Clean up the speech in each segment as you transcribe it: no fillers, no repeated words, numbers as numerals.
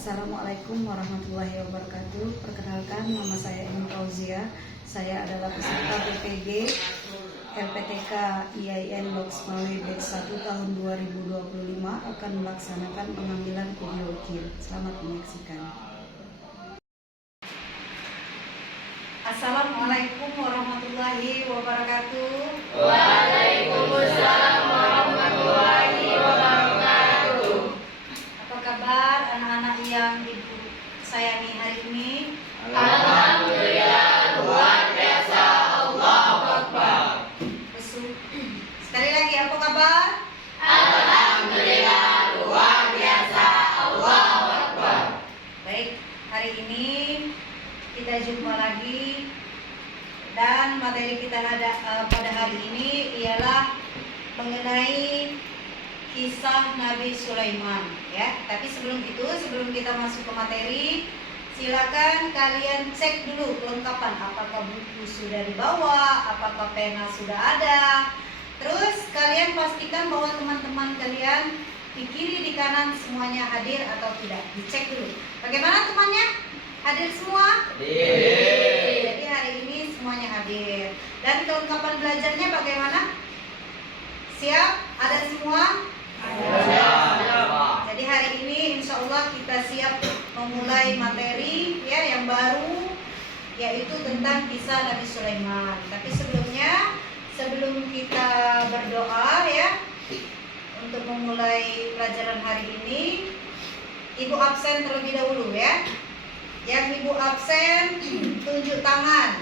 Assalamualaikum warahmatullahi wabarakatuh. Perkenalkan, nama saya Eni Fauzia. Saya adalah peserta PPG LPTK IAIN Loks Male Batch 1 tahun 2025 akan melaksanakan pengambilan video ukir. Selamat menyaksikan. Assalamualaikum warahmatullahi wabarakatuh. Waalaikumsalam warahmatullahi wabarakatuh. Apa kabar anak-anak yang ibu sayangi hari ini? Alhamdulillah, luar biasa, Allahu Akbar. Sekali lagi, apa kabar? Alhamdulillah, luar biasa, Allahu Akbar. Baik, hari ini kita jumpa lagi dan materi kita pada hari ini ialah mengenai kisah Nabi Sulaiman, ya. Tapi sebelum kita masuk ke materi, silakan kalian cek dulu kelengkapan, apakah buku sudah dibawa, apakah pena sudah ada. Terus kalian pastikan bahwa teman-teman kalian di kiri di kanan semuanya hadir atau tidak. Dicek dulu. Bagaimana temannya? Hadir semua? Jadi hari ini semuanya hadir. Dan kelengkapan belajarnya bagaimana? Siap? Ada semua? Jadi hari ini insya Allah kita siap memulai materi ya yang baru, yaitu tentang kisah Nabi Sulaiman. Tapi sebelum kita berdoa ya untuk memulai pelajaran hari ini, ibu absen terlebih dahulu ya. Yang ibu absen tunjuk tangan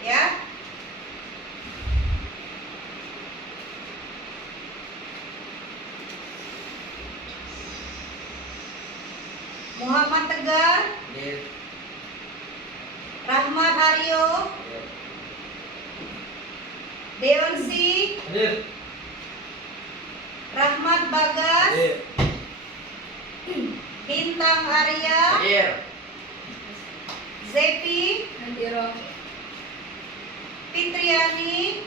ya. Muhammad Tegar, Rahmat Aryo, Deonsi, Rahmat Bagas, Bintang Arya, Zepi, Fitriani,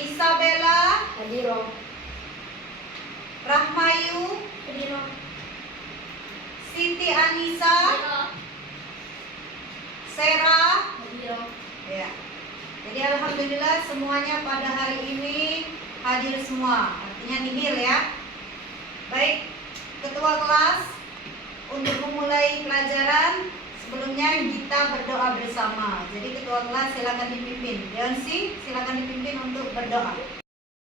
Isabella, Rahmayu, Siti Anissa, Sera, ya. Jadi alhamdulillah semuanya pada hari ini hadir semua. Artinya nihil ya. Baik, ketua kelas, untuk memulai pelajaran sebelumnya kita berdoa bersama. Jadi ketua kelas silakan dipimpin. Deonsi silakan dipimpin untuk berdoa.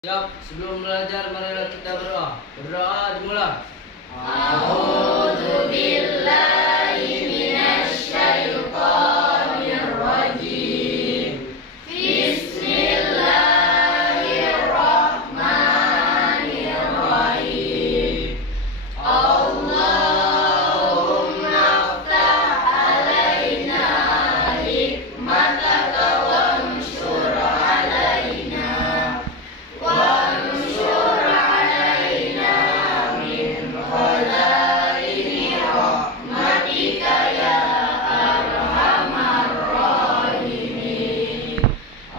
Siap, sebelum belajar marilah kita berdoa. Berdoa dimulai. A'udzu billahi minasy syaithanir rajim. Bismillahirrahmanirrahim. Allahumma aftah alaina hikmataka wanshur alaina wanshur alaina min khalaini rahmatika ya arhamar rahimin.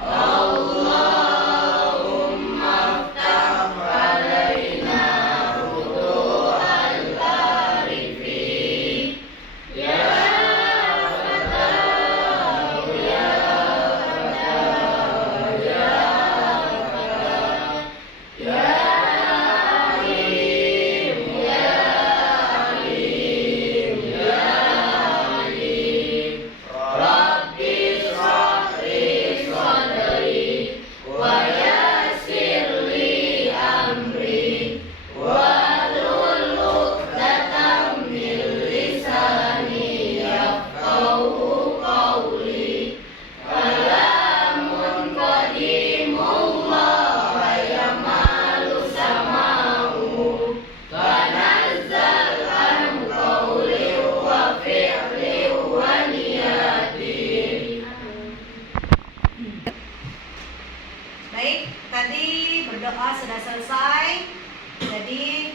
Allahumma aftah alaina futuhal arifin ya fatah ya fatah ya fatah ya alim ya alim ya alim. Rabbi shrah li sadri wa yassir li amri wahlul 'uqdatam min lisani yafqahu qawli. Kalamun qadimullah wa yamalu sama'u tanazzal an qawli wa fi'li wa niyati. Baik, tadi berdoa sudah selesai. Jadi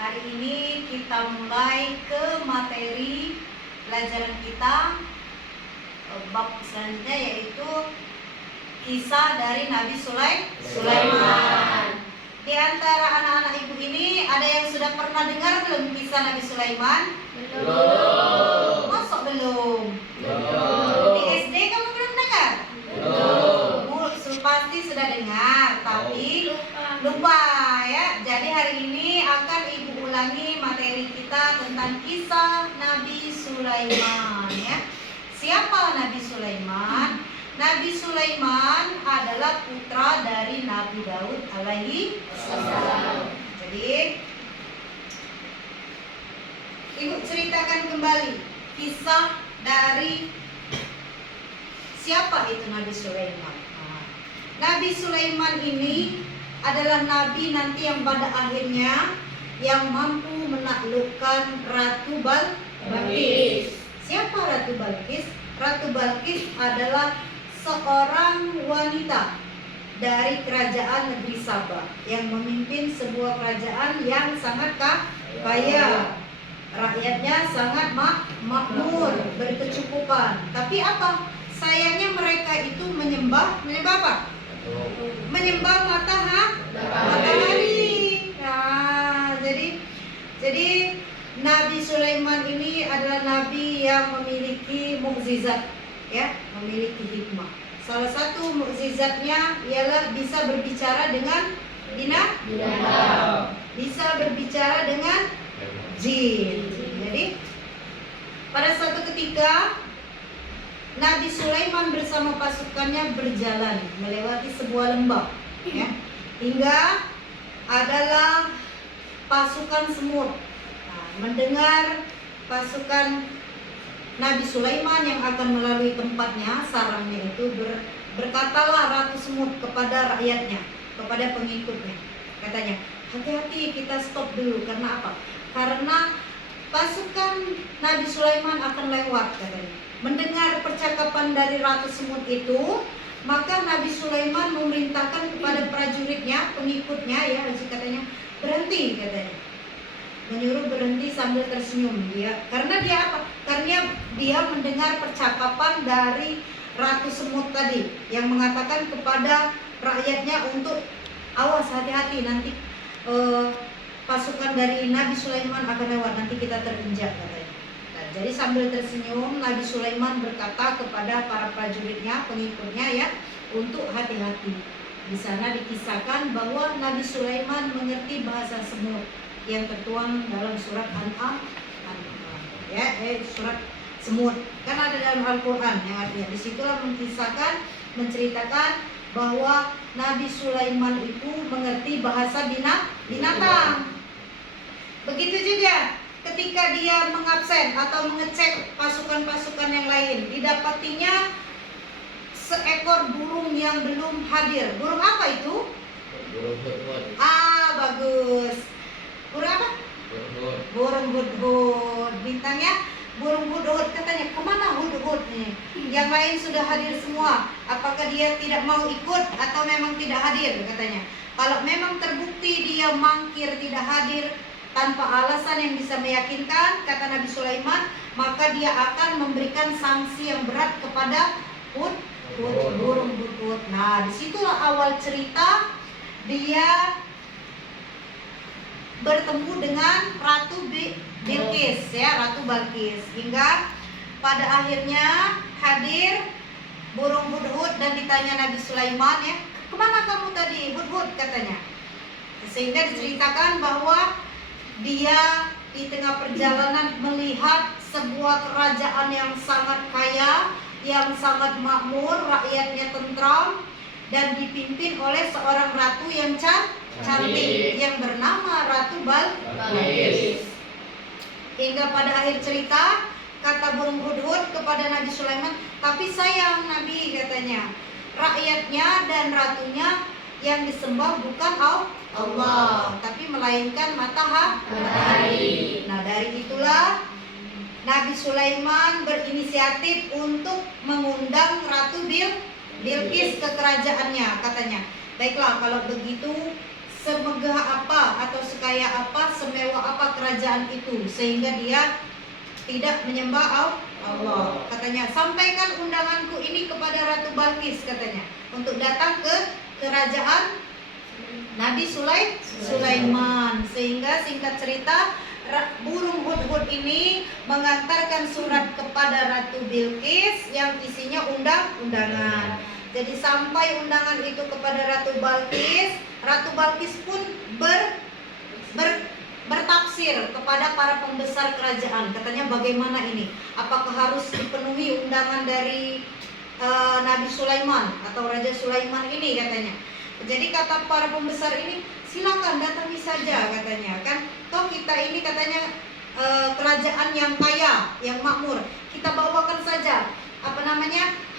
hari ini kita mulai ke materi pelajaran kita. Bab selanjutnya yaitu kisah dari Nabi Sulaiman. Di antara anak-anak ibu ini ada yang sudah pernah dengar belum kisah Nabi Sulaiman? Belum. Masuk belum? Belum. Di SD kamu belum dengar? Belum. Pasti sudah dengar, tapi lupa ya. Jadi hari ini akan ibu ulangi materi kita tentang kisah Nabi Sulaiman ya. Siapa Nabi Sulaiman? Nabi Sulaiman adalah putra dari Nabi Daud alaihi salam. Jadi ibu ceritakan kembali kisah dari siapa itu Nabi Sulaiman. Nabi Sulaiman ini adalah nabi nanti yang pada akhirnya yang mampu menaklukkan Ratu Balqis. Siapa Ratu Balqis? Ratu Balqis adalah seorang wanita dari kerajaan negeri Sabah yang memimpin sebuah kerajaan yang sangat kaya. Rakyatnya sangat makmur, berkecukupan. Tapi apa? Sayangnya mereka itu menyembah apa? Menyembah matahari. Nah, jadi Nabi Sulaiman ini adalah nabi yang memiliki mukjizat, ya, memiliki hikmah. Salah satu mukjizatnya ialah bisa berbicara dengan binatang, bisa berbicara dengan jin. Jadi pada suatu ketika Nabi Sulaiman bersama pasukannya berjalan melewati sebuah lembah, ya, hingga adalah pasukan semut. Nah, mendengar pasukan Nabi Sulaiman yang akan melalui tempatnya, sarangnya itu berkatalah Ratu Semut kepada rakyatnya, kepada pengikutnya. Katanya, hati-hati, kita stop dulu. Karena apa? Karena pasukan Nabi Sulaiman akan lewat, katanya. Mendengar percakapan dari Ratu Semut itu, maka Nabi Sulaiman memerintahkan kepada prajuritnya, pengikutnya, ya, katanya, berhenti, katanya. Menyuruh berhenti sambil tersenyum dia. Karena dia apa? Karena dia mendengar percakapan dari Ratu Semut tadi yang mengatakan kepada rakyatnya untuk awas, hati-hati, nanti pasukan dari Nabi Sulaiman akan lewat, nanti kita terinjak, katanya. Nah, jadi sambil tersenyum Nabi Sulaiman berkata kepada para prajuritnya, pengikutnya, ya, untuk hati-hati. Di sana dikisahkan bahwa Nabi Sulaiman mengerti bahasa semut yang tertuang dalam surat An'am, ya, surat semut. Kan ada dalam Al-Quran yang artinya disitulah mengisahkan, menceritakan bahwa Nabi Sulaiman itu mengerti bahasa binatang. Begitu juga ketika dia mengabsen atau mengecek pasukan-pasukan yang lain, didapatinya seekor burung yang belum hadir. Burung apa itu? Burung hudhud. Bagus. Burung apa? Burung hudhud. Bintangnya burung hudhud. Katanya, kemana hudhud nih? Yang lain sudah hadir semua. Apakah dia tidak mau ikut atau memang tidak hadir? Katanya. Kalau memang terbukti dia mangkir, tidak hadir tanpa alasan yang bisa meyakinkan, kata Nabi Sulaiman, maka dia akan memberikan sanksi yang berat kepada burung hudhud. Nah, disitulah awal cerita dia bertemu dengan Ratu Bilqis, ya, Ratu Balqis, hingga pada akhirnya hadir burung hudhud dan ditanya Nabi Sulaiman, ya, kemana kamu tadi hudhud, katanya. Sehingga diceritakan bahwa dia di tengah perjalanan melihat sebuah kerajaan yang sangat kaya, yang sangat makmur, rakyatnya tentram, dan dipimpin oleh seorang ratu yang cantik yang bernama Ratu Balqis. Hingga pada akhir cerita kata burung hudhud kepada Nabi Sulaiman, tapi sayang Nabi, katanya, rakyatnya dan ratunya yang disembah bukan Allah, tapi melainkan matahari. Nah, dari itulah Nabi Sulaiman berinisiatif untuk mengundang Ratu Bilqis ke kerajaannya, katanya. Baiklah, kalau begitu, semegah apa atau sekaya apa, semewah apa kerajaan itu sehingga dia tidak menyembah Allah. Katanya, sampaikan undanganku ini kepada Ratu Balqis, katanya, untuk datang ke kerajaan Nabi Sulaiman. Sehingga singkat cerita, burung hudhud ini mengantarkan surat kepada Ratu Bilqis yang isinya undangan. Jadi sampai undangan itu kepada Ratu Balqis pun bertafsir kepada para pembesar kerajaan. Katanya bagaimana ini? Apakah harus dipenuhi undangan dari Nabi Sulaiman atau Raja Sulaiman ini katanya. Jadi kata para pembesar ini, silakan datangi saja katanya. Kan toh kita ini katanya kerajaan yang kaya, yang makmur. Kita bawakan saja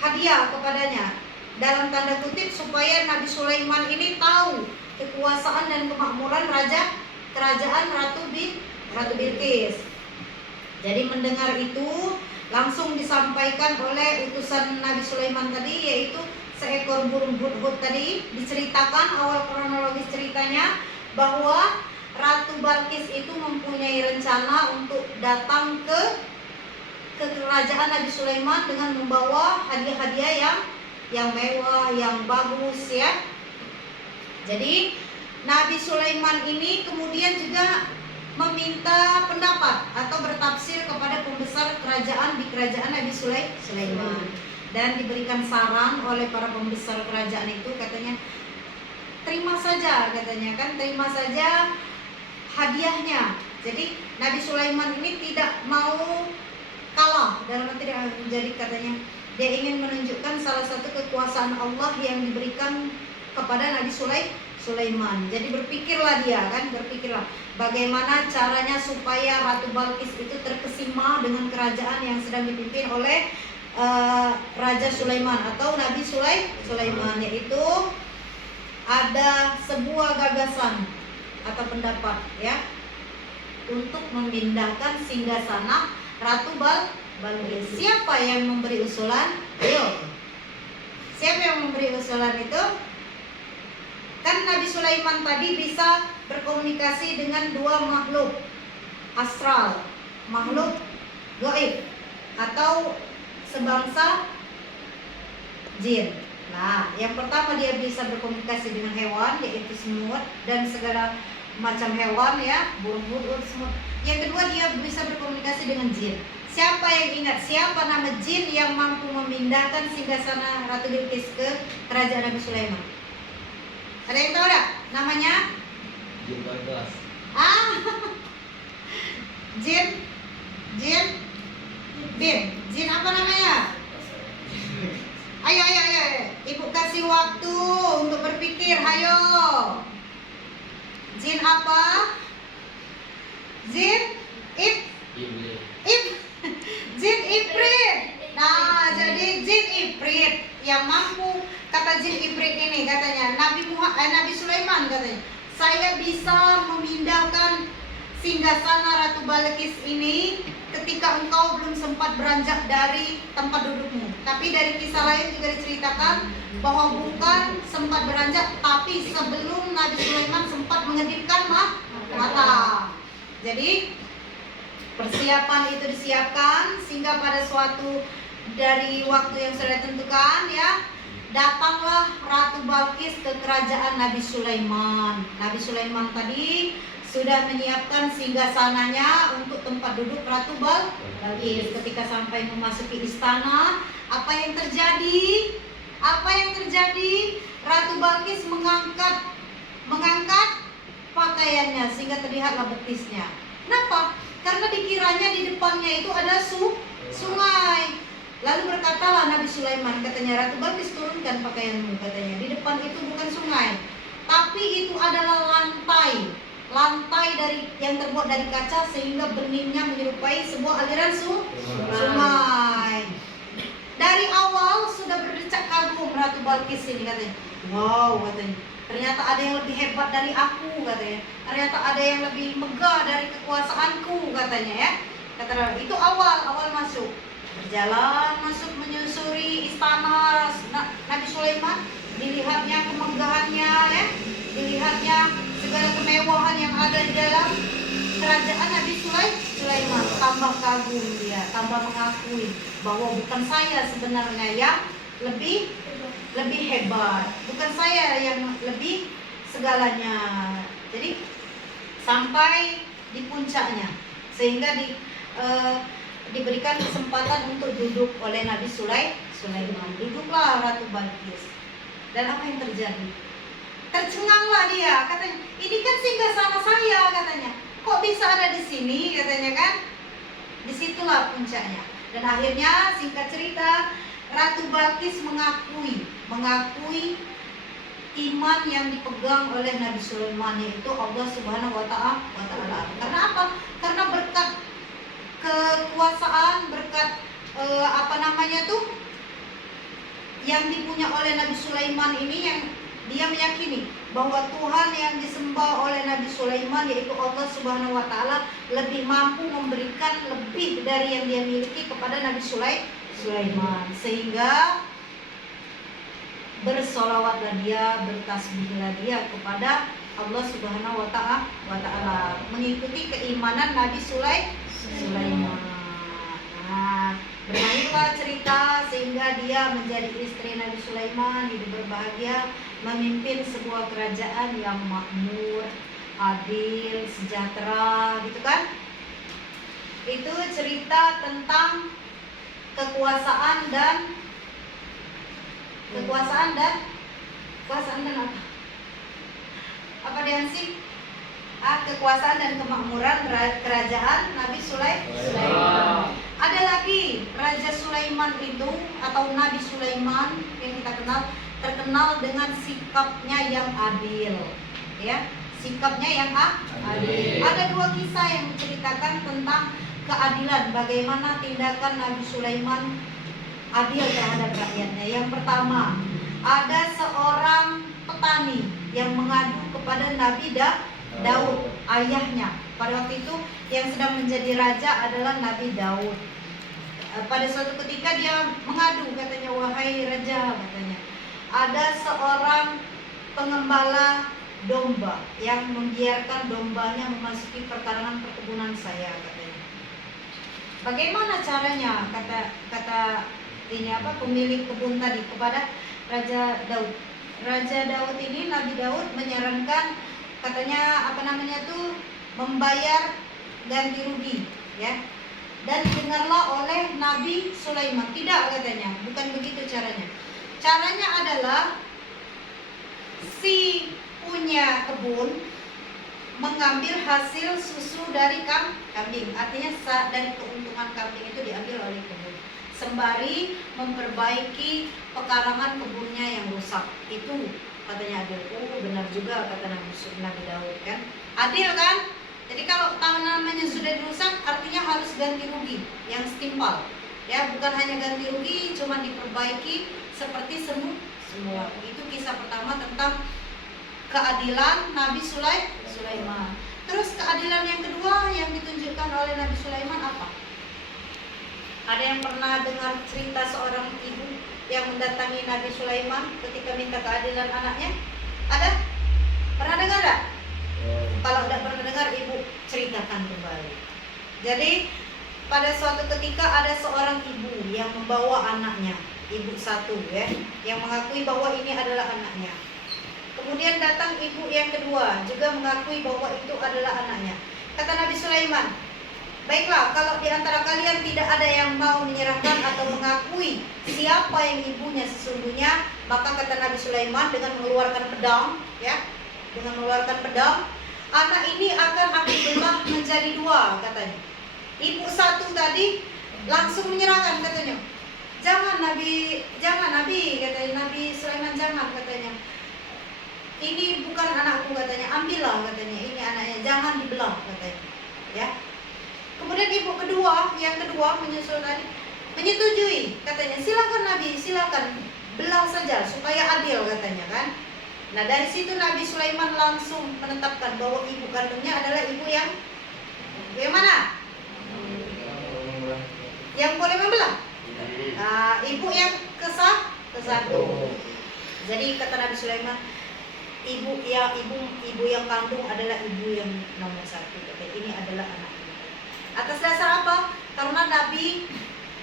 hadiah kepadanya. Dalam tanda kutip supaya Nabi Sulaiman ini tahu kekuasaan dan kemakmuran kerajaan Ratu Bilqis. Jadi mendengar itu langsung disampaikan oleh utusan Nabi Sulaiman tadi, yaitu seekor burung hudhud tadi. Diceritakan awal kronologis ceritanya bahwa Ratu Balqis itu mempunyai rencana untuk datang ke kerajaan Nabi Sulaiman dengan membawa hadiah-hadiah yang mewah, yang bagus ya. Jadi Nabi Sulaiman ini kemudian juga meminta pendapat atau bertafsir kepada pembesar kerajaan di kerajaan Nabi Sulaiman, dan diberikan saran oleh para pembesar kerajaan itu, katanya terima saja hadiahnya. Jadi Nabi Sulaiman ini tidak mau kalah dalam arti, jadi katanya dia ingin menunjukkan salah satu kekuasaan Allah yang diberikan kepada Nabi Sulaiman. Jadi berpikirlah bagaimana caranya supaya Ratu Balqis itu terkesima dengan kerajaan yang sedang dipimpin oleh Raja Sulaiman atau Nabi Sulaiman, yaitu ada sebuah gagasan atau pendapat ya untuk memindahkan singgasana Ratu Balqis. Siapa yang memberi usulan? Ayo. Siapa yang memberi usulan itu? Kan Nabi Sulaiman tadi bisa berkomunikasi dengan dua makhluk astral, makhluk gaib atau sebangsa jin. Nah, yang pertama dia bisa berkomunikasi dengan hewan, yaitu semut dan segala macam hewan ya, burung semut. Yang kedua dia bisa berkomunikasi dengan jin. Siapa yang ingat siapa nama jin yang mampu memindahkan singgasana Ratu Bilqis ke kerajaan Nabi Sulaiman? Ada yang tahu tak namanya? Jin Bargas. Jin apa namanya? Ayo, ibu kasih waktu untuk berpikir, ayo. Jin apa? Jin Ifrit. Nah, jadi jin Ifrit yang mampu, kata jin Ifrit ini katanya Nabi Sulaiman katanya, saya bisa memindahkan singgasana Ratu Balqis ini ketika engkau belum sempat beranjak dari tempat dudukmu. Tapi dari kisah lain juga diceritakan bahwa bukan sempat beranjak, tapi sebelum Nabi Sulaiman sempat mengedipkan mata. Jadi persiapan itu disiapkan sehingga pada suatu dari waktu yang sudah ditentukan ya, datanglah Ratu Balqis ke kerajaan Nabi Sulaiman. Nabi Sulaiman tadi sudah menyiapkan singgasananya untuk tempat duduk Ratu Balqis. Ketika sampai memasuki istana, apa yang terjadi? Ratu Balqis mengangkat pakaiannya sehingga terlihatlah betisnya. Kenapa? Karena dikiranya di depannya itu ada sungai. Lalu berkatalah Nabi Sulaiman, katanya, Ratu Balqis, turunkan pakaianmu, katanya. Di depan itu bukan sungai, tapi itu adalah lantai yang terbuat dari kaca sehingga beningnya menyerupai sebuah aliran sungai. Dari awal sudah berdecak kagum Ratu Balqis ini, katanya. Wow, katanya. Ternyata ada yang lebih hebat dari aku, katanya. Ternyata ada yang lebih megah dari kekuasaanku, katanya ya. Kata itu awal masuk. Berjalan masuk menyusuri istana Nabi Sulaiman, dilihatnya kemegahannya ya, dilihatnya segala kemewahan yang ada di dalam kerajaan Nabi Sulaiman. Tambah kagum dia, tambah mengakui bahwa bukan saya sebenarnya yang lebih hebat, bukan saya yang lebih segalanya. Jadi sampai di puncaknya, sehingga diberikan kesempatan untuk duduk oleh Nabi Sulaiman. Duduklah Ratu Balkis. Dan apa yang terjadi? Tercenganglah dia, katanya, ini kan singgasana saya, katanya. Kok bisa ada di sini, katanya kan? Disitulah puncaknya. Dan akhirnya singkat cerita, Ratu Balkis mengakui iman yang dipegang oleh Nabi Sulaiman, yaitu Allah Subhanahu wa Ta'ala. Karena apa? Karena berkat kekuasaan, berkat yang dipunya oleh Nabi Sulaiman ini, yang dia meyakini bahwa Tuhan yang disembah oleh Nabi Sulaiman, yaitu Allah Subhanahu wa Ta'ala, lebih mampu memberikan lebih dari yang dia miliki kepada Nabi Sulaiman. Sehingga bersolawatlah dia, bertasbihlah dia kepada Allah Subhanahu wa Ta'ala, mengikuti keimanan Nabi Sulaiman. Nah, bermainlah cerita sehingga dia menjadi istri Nabi Sulaiman, hidup berbahagia, memimpin sebuah kerajaan yang makmur, adil, sejahtera, gitu kan? Itu cerita tentang kekuasaan dan apa? Apa Diansi? Kekuasaan dan kemakmuran kerajaan Nabi Sulaiman. Ada lagi Raja Sulaiman itu, atau Nabi Sulaiman yang kita terkenal dengan sikapnya yang adil, ya, sikapnya yang adil. Ada dua kisah yang menceritakan tentang keadilan, bagaimana tindakan Nabi Sulaiman adil terhadap rakyatnya. Yang pertama, ada seorang petani yang mengadu kepada Nabi Daud, ayahnya. Pada waktu itu yang sedang menjadi raja adalah Nabi Daud. Pada suatu ketika dia mengadu, katanya, wahai raja, katanya, ada seorang pengembala domba yang membiarkan dombanya memasuki perkarangan perkebunan saya, katanya. Bagaimana caranya, kata pemilik kebun tadi kepada Raja Daud. Raja Daud ini, Nabi Daud menyarankan, katanya, membayar ganti rugi, ya. Dan didengarlah oleh Nabi Sulaiman. Tidak, katanya, bukan begitu caranya. Caranya adalah si punya kebun mengambil hasil susu dari kambing. Artinya dari keuntungan kambing itu diambil oleh kebun, sembari memperbaiki pekarangan kebunnya yang rusak. Itu katanya adil. Benar juga kata Nabi Daud, kan? Adil kan? Jadi kalau tanamannya sudah dirusak, artinya harus ganti rugi yang setimpal. Ya, bukan hanya ganti rugi, cuma diperbaiki seperti semua. Itu kisah pertama tentang keadilan Nabi Sulaiman. Terus keadilan yang kedua yang ditunjukkan oleh Nabi Sulaiman apa? Ada yang pernah dengar cerita seorang ibu yang mendatangi Nabi Sulaiman ketika minta keadilan anaknya? Ada? Pernah dengar enggak? Kalau tidak pernah dengar, ibu ceritakan kembali. Jadi pada suatu ketika ada seorang ibu yang membawa anaknya, ibu satu, ya, yang mengakui bahwa ini adalah anaknya. Kemudian datang ibu yang kedua, juga mengakui bahwa itu adalah anaknya. Kata Nabi Sulaiman, baiklah, kalau di antara kalian tidak ada yang mau menyerahkan atau mengakui siapa yang ibunya sesungguhnya, maka kata Nabi Sulaiman dengan mengeluarkan pedang, ya, anak ini akan aku belah menjadi dua, katanya. Ibu satu tadi langsung menyerahkan, katanya. Jangan Nabi, katanya. Nabi Sulaiman, jangan, katanya. Ini bukan anakku, katanya. Ambillah, katanya. Ini anaknya, jangan dibelah, katanya. Ya. Kemudian ibu yang kedua menyusul tadi, menyetujui, katanya. Silakan Nabi, silakan belah saja supaya adil, katanya, kan. Nah, dari situ Nabi Sulaiman langsung menetapkan bahwa ibu kandungnya adalah ibu yang mana? Yang boleh membelah. Nah, ibu yang ke satu. Jadi kata Nabi Sulaiman, ibu yang kandung adalah ibu yang nomor satu. Ini adalah anak ibu. Atas dasar apa? Karena Nabi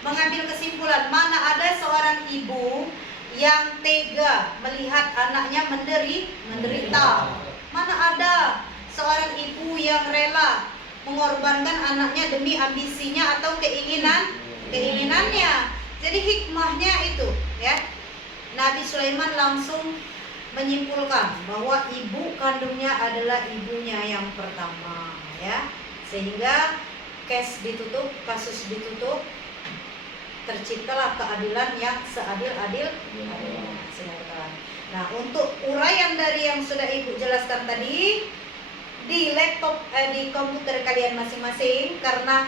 mengambil kesimpulan, mana ada seorang ibu yang tega melihat anaknya menderita, Mana ada seorang ibu yang rela mengorbankan anaknya demi ambisinya atau keinginannya. Jadi hikmahnya itu ya. Nabi Sulaiman langsung menyimpulkan bahwa ibu kandungnya adalah ibunya yang pertama ya. Sehingga kasus ditutup, terciptalah keadilan yang seadil-adil. Nah, untuk uraian dari yang sudah Ibu jelaskan tadi di laptop di komputer kalian masing-masing, karena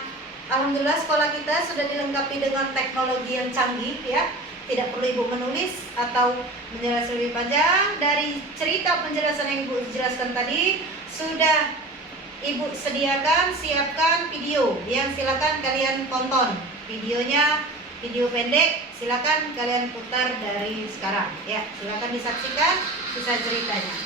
alhamdulillah sekolah kita sudah dilengkapi dengan teknologi yang canggih ya. Tidak perlu Ibu menulis atau menjelaskan lebih panjang. Dari cerita penjelasan yang Ibu jelaskan tadi sudah Ibu siapkan video yang silakan kalian tonton. Videonya video pendek, silakan kalian putar dari sekarang ya. Silakan disaksikan kisah ceritanya.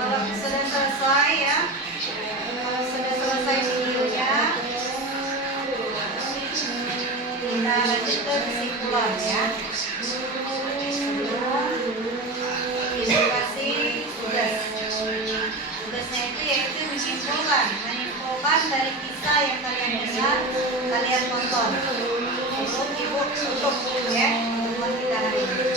Kalau sudah selesai ya, kalau sudah selesai videonya, kita lanjut ke kesimpulan ya. Kita kasih tugas. Tugasnya itu yaitu menyimpulkan dari kisah yang kalian dengar, kalian tonton. Untuk ibu tutup ya, teman kita hari ini.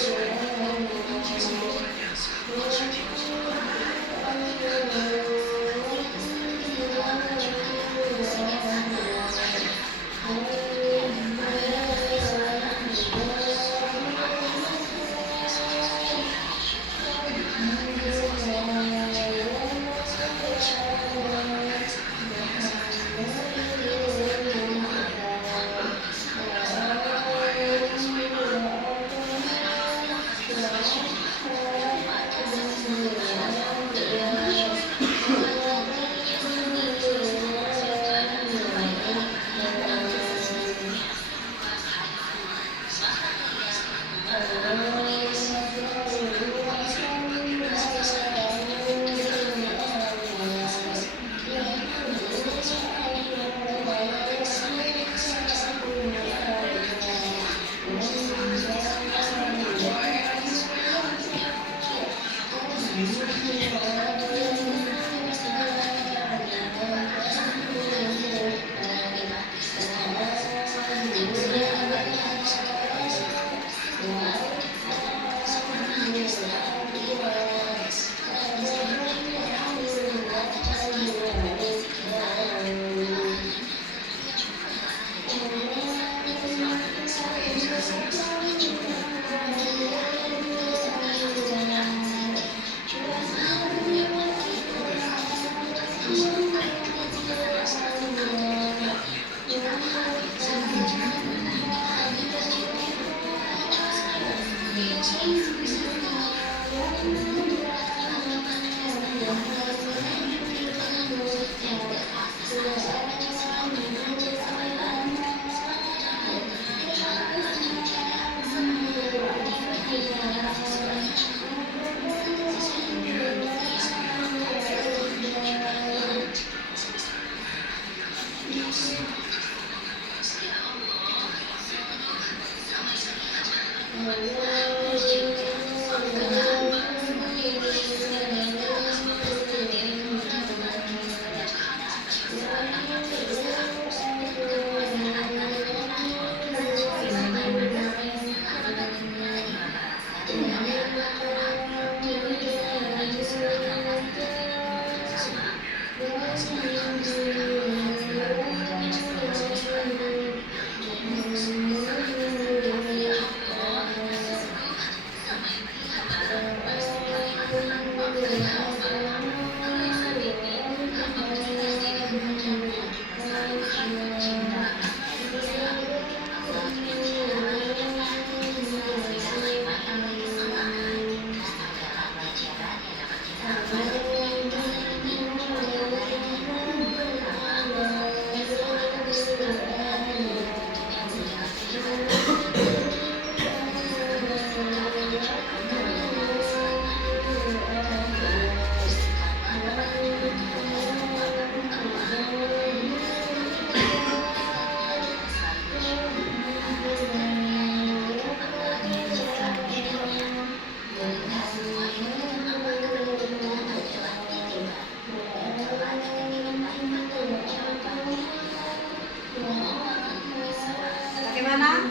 Bagaimana?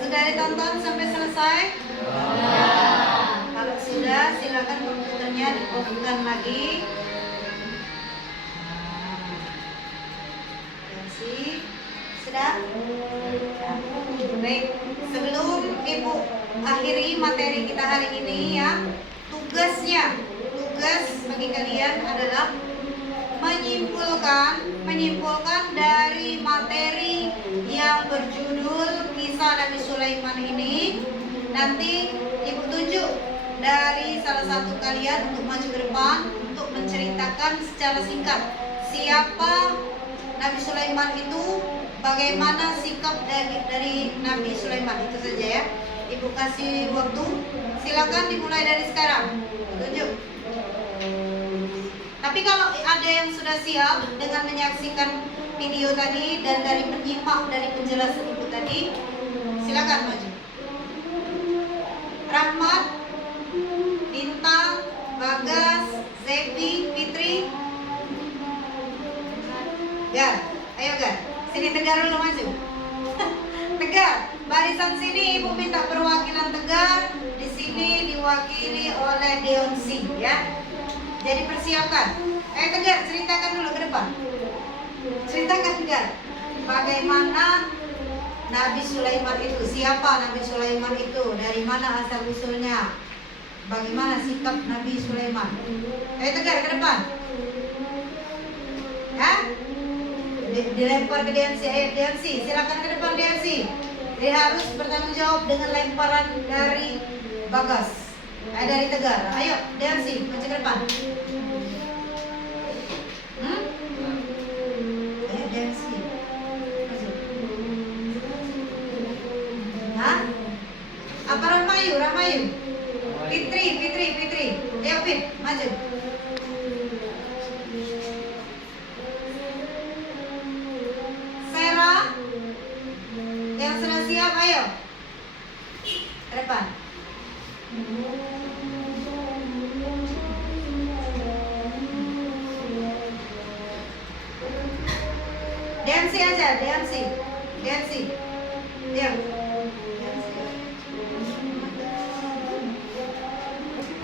Sudah ditonton sampai selesai? Kalau sudah, silakan komputernya di-off-kan lagi. Sudah? Baik, sebelum Ibu akhiri materi kita hari ini ya, tugas bagi kalian adalah menyimpulkan dari materi yang berjudul Kisah Nabi Sulaiman ini Nanti ibu tunjuk dari salah satu kalian untuk maju ke depan untuk menceritakan secara singkat siapa Nabi Sulaiman itu, bagaimana sikap dari Nabi Sulaiman, itu saja ya. Ibu kasih waktu, silakan dimulai dari sekarang. Tunjuk. Tapi kalau ada yang sudah siap dengan menyaksikan video tadi dan dari menyimak dari penjelasan ibu tadi, silakan maju. Rahmat, Bintang, Bagas, Zepi, Fitri, Gar, ayo Gar, sini Tegar dulu maju. Tegar, barisan sini ibu minta perwakilan Tegar, di sini diwakili oleh Deonsi ya. Jadi persiapkan. Ayo Tegar, ceritakan dulu ke depan. Ceritakan Tegar, bagaimana Nabi Sulaiman itu, siapa Nabi Sulaiman itu, dari mana asal usulnya, bagaimana sikap Nabi Sulaiman. Ayo Tegar ke depan. Hah? Dilempar ke Deansi. Ayo Deansi, silakan ke depan Deansi. Dia harus bertanggung jawab dengan lemparan dari Bagas. Dari Tegar. Ayo Deansi, maju ke depan. Ayo Deansi. Maju. Hah? Apa Rahmayu? Rahmayu. Fitri. Ayo Fit, maju. Sarah, yang sudah siap, ayo ke depan. Deansi aja, Deansi. Diam.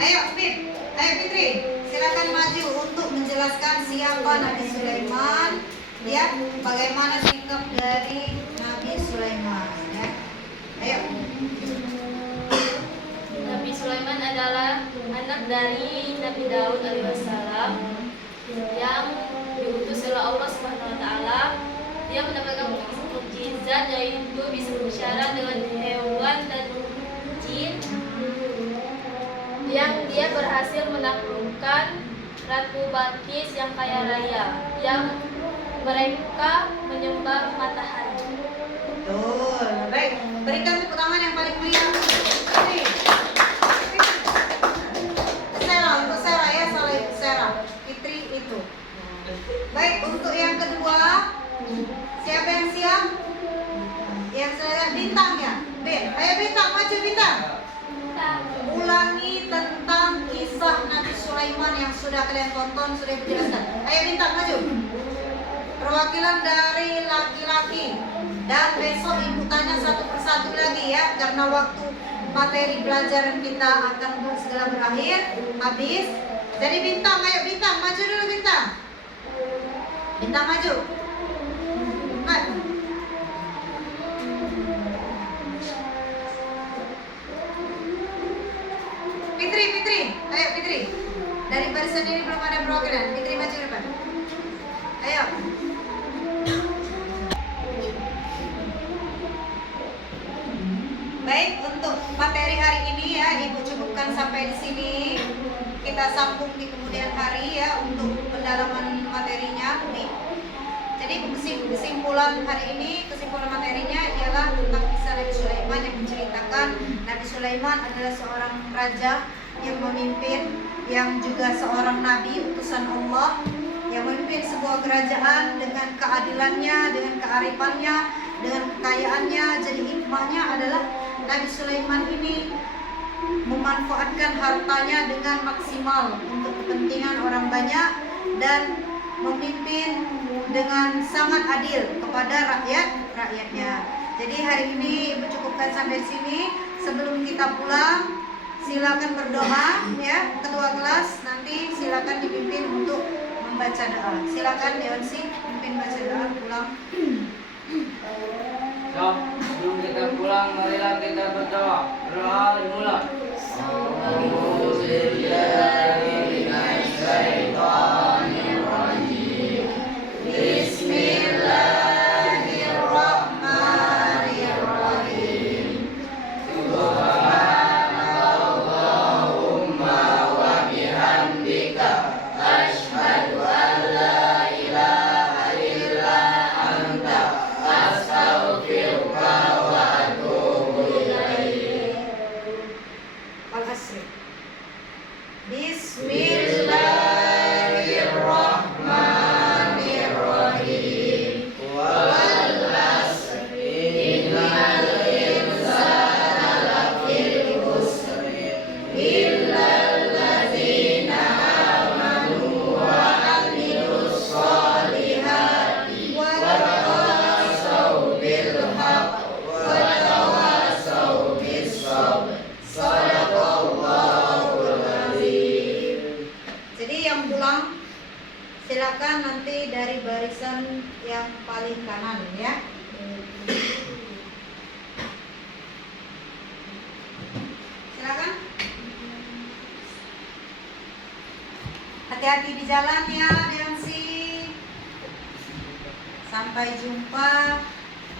Ayo Fit, ayo Fitri, silakan maju untuk menjelaskan siapa Nabi Sulaiman, ya, bagaimana sikap dari Nabi Sulaiman, ya. Ayo. Nabi Sulaiman adalah anak dari Nabi Daud alaihissalam yang diutus oleh Allah Subhanahu wa taala. Dia mendapatkan mukjizat yaitu bisa berbicara dengan hewan dan jin, yang dia berhasil menaklukkan Ratu Balkis yang kaya raya, yang mereka menyembah matahari. Betul. Baik, berikan tepuk tangan yang paling meriah. Sarah, untuk Sarah ya, Sarah. Fitri itu. Baik, untuk yang kedua, siapa yang siap? Yang saya Bintang ya. Ayo Bintang, maju Bintang. Ulangi tentang kisah Nabi Sulaiman yang sudah kalian tonton, sudah dijelaskan. Ayo Bintang, maju. Perwakilan dari laki-laki. Dan besok ibu tanya satu persatu lagi ya, karena waktu materi pelajaran kita akan segera berakhir, habis. Jadi Bintang, ayo Bintang, maju dulu Bintang. Bintang maju. Cepat. Fitri, ayo Fitri. Dari barisan ini belum ada perwakilan. Fitri maju depan. Ayo. Baik, untuk materi hari ini ya, Ibu cukupkan sampai di sini. Kita sambung di kemudian hari ya untuk pendalaman materinya. Jadi kesimpulan hari ini, kesimpulan materinya ialah tentang kisah Nabi Sulaiman yang menceritakan Nabi Sulaiman adalah seorang raja yang memimpin, yang juga seorang nabi utusan Allah, yang memimpin sebuah kerajaan dengan keadilannya, dengan kearifannya, dengan kekayaannya. Jadi hikmahnya adalah Nabi Sulaiman ini memanfaatkan hartanya dengan maksimal untuk kepentingan orang banyak dan memimpin dengan sangat adil kepada rakyatnya. Jadi hari ini Ibu cukupkan sampai sini. Sebelum kita pulang, silakan berdoa ya. Ketua kelas nanti silakan dipimpin untuk membaca doa. Silakan Deonsi pimpin baca doa pulang. Sob, sebelum kita pulang, marilah kita berdoa. Berdoa dimulai. Bismillahirrahmanirrahim. Sadaqallahul azim. Jadi yang pulang silakan nanti dari barisan yang paling kanan ya. Silakan. Hati-hati di jalan ya, Deansi. Sampai jumpa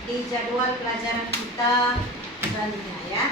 di jadwal pelajaran kita selanjutnya ya.